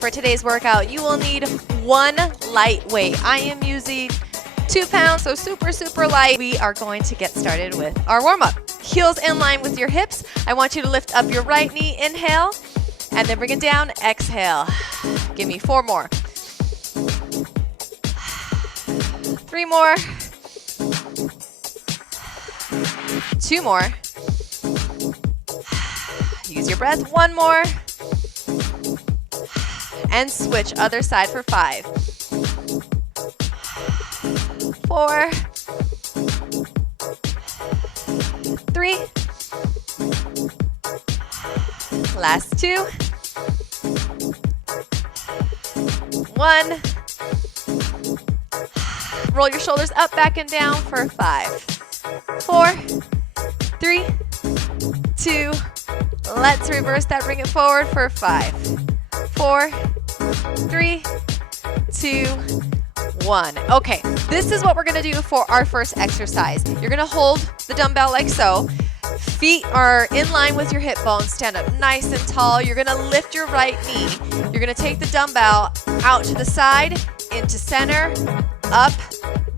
For today's workout, you will need one lightweight. I am using 2 pounds, so super light. We are going to get started with our warm-up. Heels in line with your hips. I want you to lift up your right knee, inhale, and then bring it down, exhale. Give me 4 more. 3 more. 2 more. Use your breath, 1 more. And switch other side for 5. 4. 3. Last 2. 1. Roll your shoulders up, back, and down for 5. 4. 3. 2. Let's reverse that, bring it forward for 5. 4. 3, 2, 1. Okay, this is what we're gonna do for our first exercise. You're gonna hold the dumbbell like so. Feet are in line with your hip bones. Stand up nice and tall. You're gonna lift your right knee. You're gonna take the dumbbell out to the side, into center, up,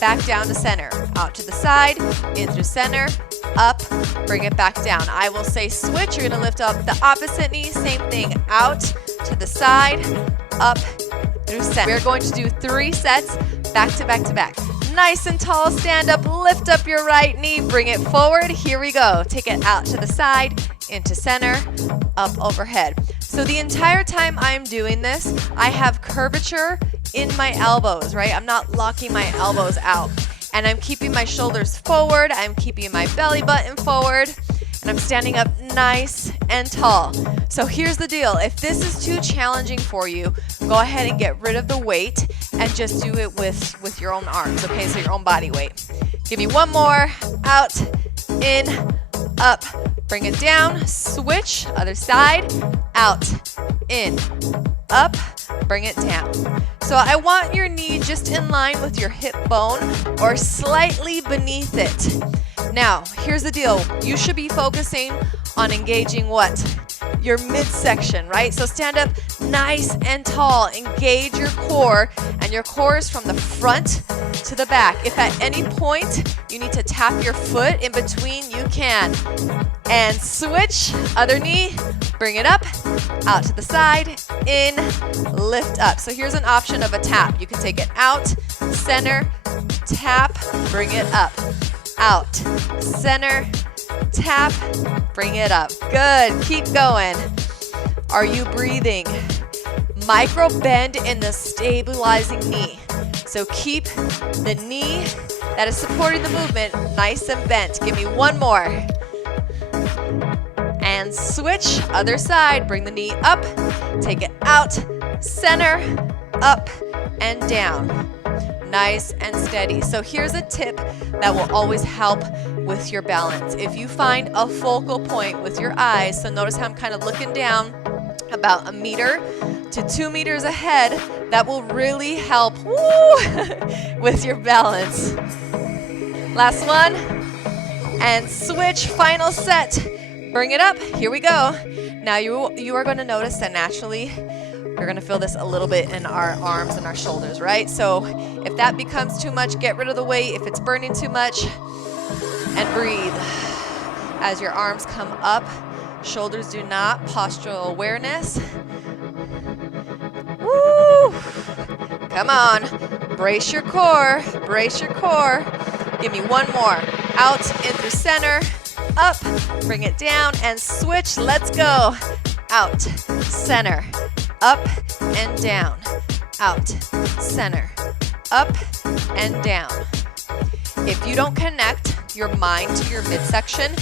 back down to center. Out to the side, into center, up, bring it back down. I will say switch. You're gonna lift up the opposite knee. Same thing. Out to the side, up, through center. We're going to do 3 sets, back to back to back. Nice and tall, stand up, lift up your right knee, bring it forward. Here we go. Take it out to the side, into center, up overhead. So the entire time I'm doing this, I have curvature in my elbows, right? I'm not locking my elbows out. And I'm keeping my shoulders forward, I'm keeping my belly button forward, and I'm standing up nice and tall. So here's the deal. If this is too challenging for you, go ahead and get rid of the weight and just do it with your own arms, okay? So your own body weight. Give me 1 more. Out, in, up. Bring it down. Switch. Other side. Out, in, up. Bring it down. So I want your knee just in line with your hip bone or slightly beneath it. Now, here's the deal. You should be focusing on engaging what? Your midsection, right? So stand up nice and tall. Engage your core, and your core is from the front to the back. If at any point you need to tap your foot in between, you can. And switch, other knee, bring it up, out to the side, in, lift up. So here's an option of a tap. You can take it out, center, tap, bring it up. Out, center, tap, bring it up. Good, keep going. Are you breathing? Micro bend in the stabilizing knee. So keep the knee that is supporting the movement nice and bent. Give me 1 more. And switch, other side, bring the knee up, take it out, center, up, and down. Nice and steady. So here's a tip that will always help with your balance. If you find a focal point with your eyes, so notice how I'm kind of looking down about 1 meter to 2 meters ahead, that will really help with your balance. Last one, and switch, final set. Bring it up, here we go. Now you are going to notice that naturally you're going to feel this a little bit in our arms and our shoulders, right? So if that becomes too much, get rid of the weight. If it's burning too much, and breathe. As your arms come up, shoulders do not, postural awareness. Woo! Come on, brace your core, brace your core. Give me 1 more. Out, in through center, up, bring it down, and switch, let's go. Out, center, up and down, out, center, up and down. If you don't connect your mind to your midsection,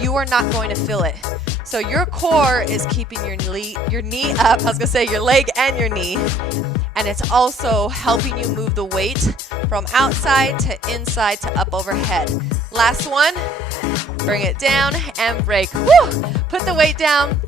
you are not going to feel it. So your core is keeping your knee up, I was gonna say your leg and your knee, and it's also helping you move the weight from outside to inside to up overhead. Last one, bring it down and break. Woo! Put the weight down,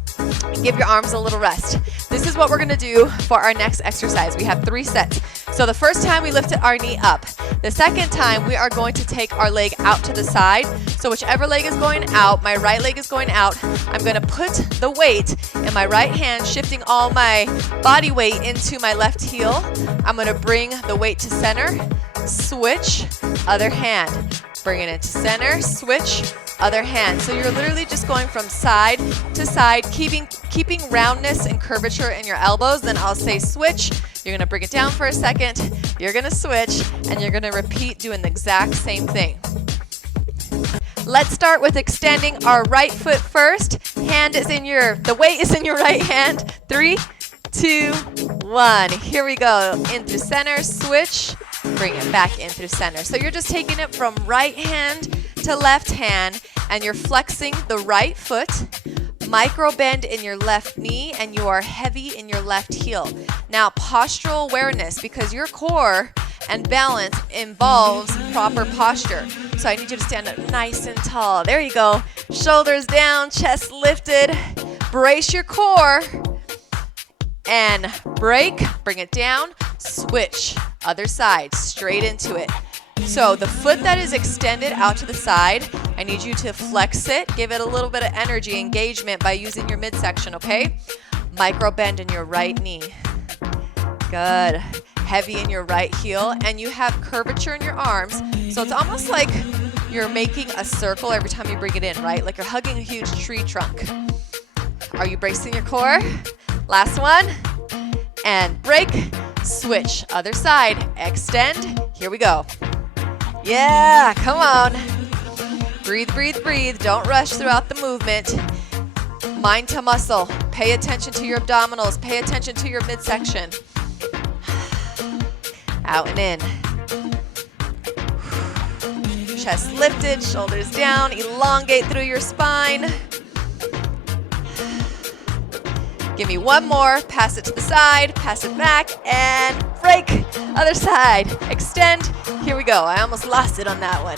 give your arms a little rest. This is what we're gonna do for our next exercise. We have 3 sets. So the first time we lifted our knee up. The second time, we are going to take our leg out to the side. So whichever leg is going out, my right leg is going out. I'm going to put the weight in my right hand, shifting all my body weight into my left heel. I'm going to bring the weight to center, switch, other hand. Bring it into center, switch, other hand. So you're literally just going from side to side, keeping roundness and curvature in your elbows. Then I'll say switch. You're going to bring it down for a second. You're going to switch, and you're going to repeat doing the exact same thing. Let's start with extending our right foot first. The weight is in your right hand. 3, 2, 1. Here we go. In through center, switch. Bring it back in through center. So you're just taking it from right hand to left hand, and you're flexing the right foot, micro bend in your left knee, and you are heavy in your left heel. Now, postural awareness, because your core and balance involves proper posture. So I need you to stand up nice and tall. There you go. Shoulders down, chest lifted. Brace your core. And break, bring it down, switch, other side, straight into it. So the foot that is extended out to the side, I need you to flex it, give it a little bit of energy, engagement by using your midsection, okay? Micro bend in your right knee. Good. Heavy in your right heel, and you have curvature in your arms. So it's almost like you're making a circle every time you bring it in, right? Like you're hugging a huge tree trunk. Are you bracing your core? Last one, and break, switch, other side, extend, here we go. Yeah, come on. Breathe, breathe, breathe, don't rush throughout the movement. Mind to muscle, pay attention to your abdominals, pay attention to your midsection. Out and in. Chest lifted, shoulders down, elongate through your spine. Give me one more, pass it to the side, pass it back, and break. Other side, extend. Here we go. I almost lost it on that one.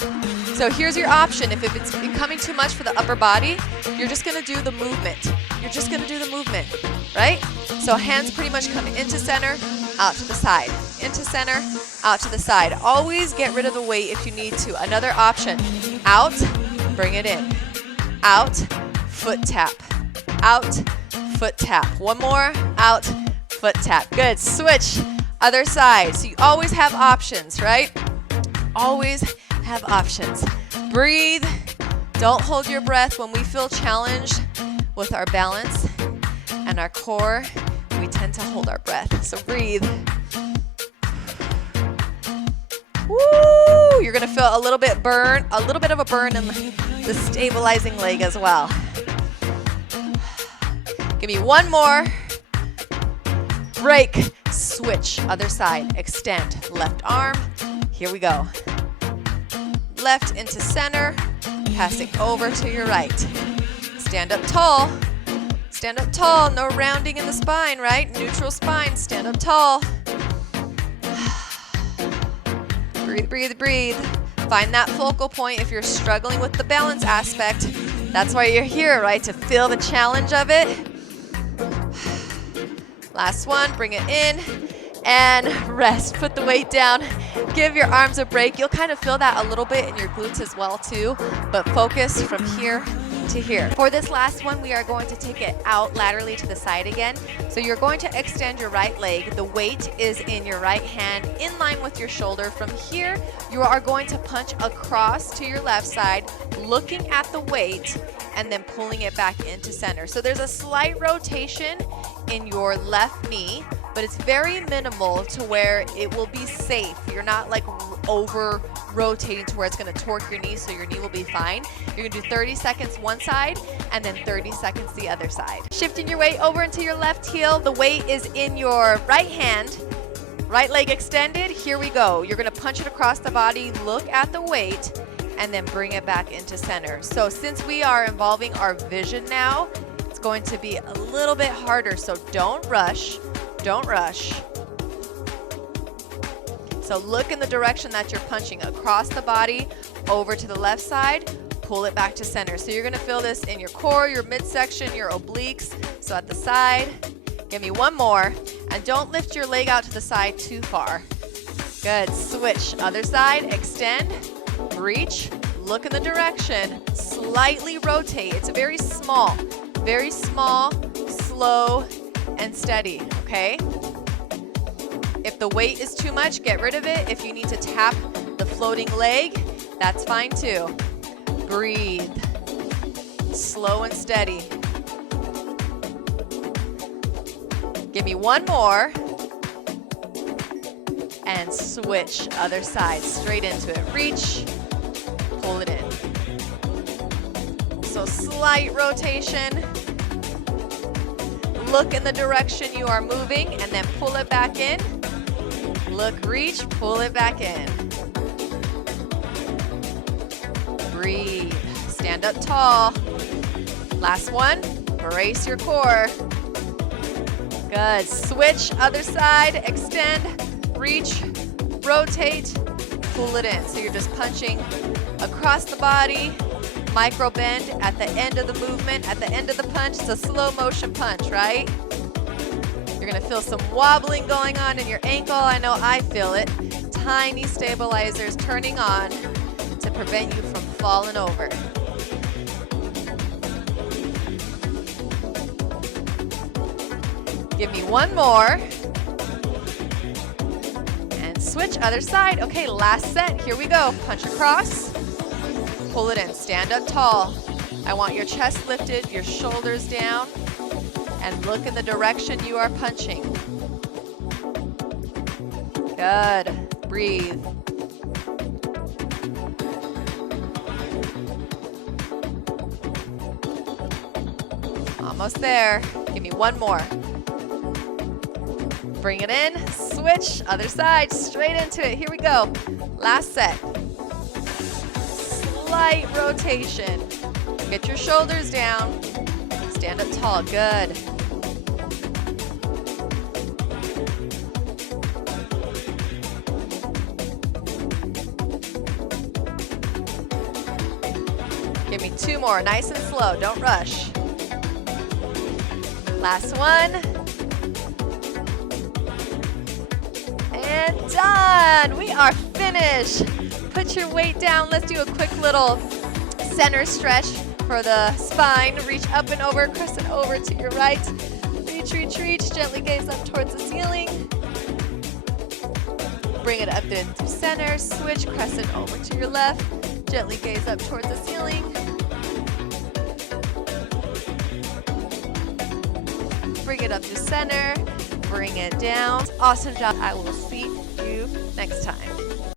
So here's your option. If it's becoming too much for the upper body, you're just gonna do the movement. You're just gonna do the movement, right? So hands pretty much come into center, out to the side. Into center, out to the side. Always get rid of the weight if you need to. Another option, out, bring it in. Out, foot tap. Out, foot tap. One more, out, foot tap. Good, switch, other side. So you always have options, right? Always have options. Breathe, don't hold your breath. When we feel challenged with our balance and our core, we tend to hold our breath. So breathe. Woo! You're gonna feel a little bit of a burn in the stabilizing leg as well. Give me one more. Break, switch, other side, extend, left arm. Here we go. Left into center, passing over to your right. Stand up tall. Stand up tall, no rounding in the spine, right? Neutral spine, stand up tall. Breathe, breathe, breathe. Find that focal point if you're struggling with the balance aspect. That's why you're here, right? To feel the challenge of it. Last one, bring it in and rest. Put the weight down. Give your arms a break. You'll kind of feel that a little bit in your glutes as well too, but focus from here to here. For this last one, we are going to take it out laterally to the side again. So you're going to extend your right leg. The weight is in your right hand in line with your shoulder. From here, you are going to punch across to your left side, looking at the weight and then pulling it back into center. So there's a slight rotation in your left knee, but it's very minimal to where it will be safe. You're not like over rotating to where it's gonna torque your knee, so your knee will be fine. You're gonna do 30 seconds one side and then 30 seconds the other side. Shifting your weight over into your left heel. The weight is in your right hand. Right leg extended, here we go. You're gonna punch it across the body, look at the weight, and then bring it back into center. So since we are involving our vision now, it's going to be a little bit harder, so don't rush, don't rush. So look in the direction that you're punching, across the body, over to the left side, pull it back to center. So you're gonna feel this in your core, your midsection, your obliques. So at the side, give me one more, and don't lift your leg out to the side too far. Good, switch, other side, extend, reach, look in the direction, slightly rotate. It's very small, slow, and steady, okay? If the weight is too much, get rid of it. If you need to tap the floating leg, that's fine too. Breathe, slow and steady. Give me one more. And switch, other side, straight into it. Reach, pull it in. So slight rotation. Look in the direction you are moving and then pull it back in. Look, reach, pull it back in. Breathe, stand up tall. Last one, brace your core. Good, switch, other side, extend, reach, rotate, pull it in. So you're just punching across the body, micro bend at the end of the movement, at the end of the punch. It's a slow motion punch, right? You're gonna feel some wobbling going on in your ankle. I know I feel it. Tiny stabilizers turning on to prevent you from falling over. Give me one more. Switch, other side. Okay, last set. Here we go. Punch across. Pull it in. Stand up tall. I want your chest lifted, your shoulders down, and look in the direction you are punching. Good. Breathe. Almost there. Give me one more. Bring it in, switch, other side, straight into it. Here we go. Last set. Slight rotation. Get your shoulders down. Stand up tall. Good. Give me two more, nice and slow. Don't rush. Last one. And done. We are finished. Put your weight down. Let's do a quick little center stretch for the spine. Reach up and over, crescent over to your right. Reach, reach, reach. Gently gaze up towards the ceiling. Bring it up into center. Switch, crescent over to your left. Gently gaze up towards the ceiling. Bring it up to center. Bring it down. Awesome job. I will see you next time.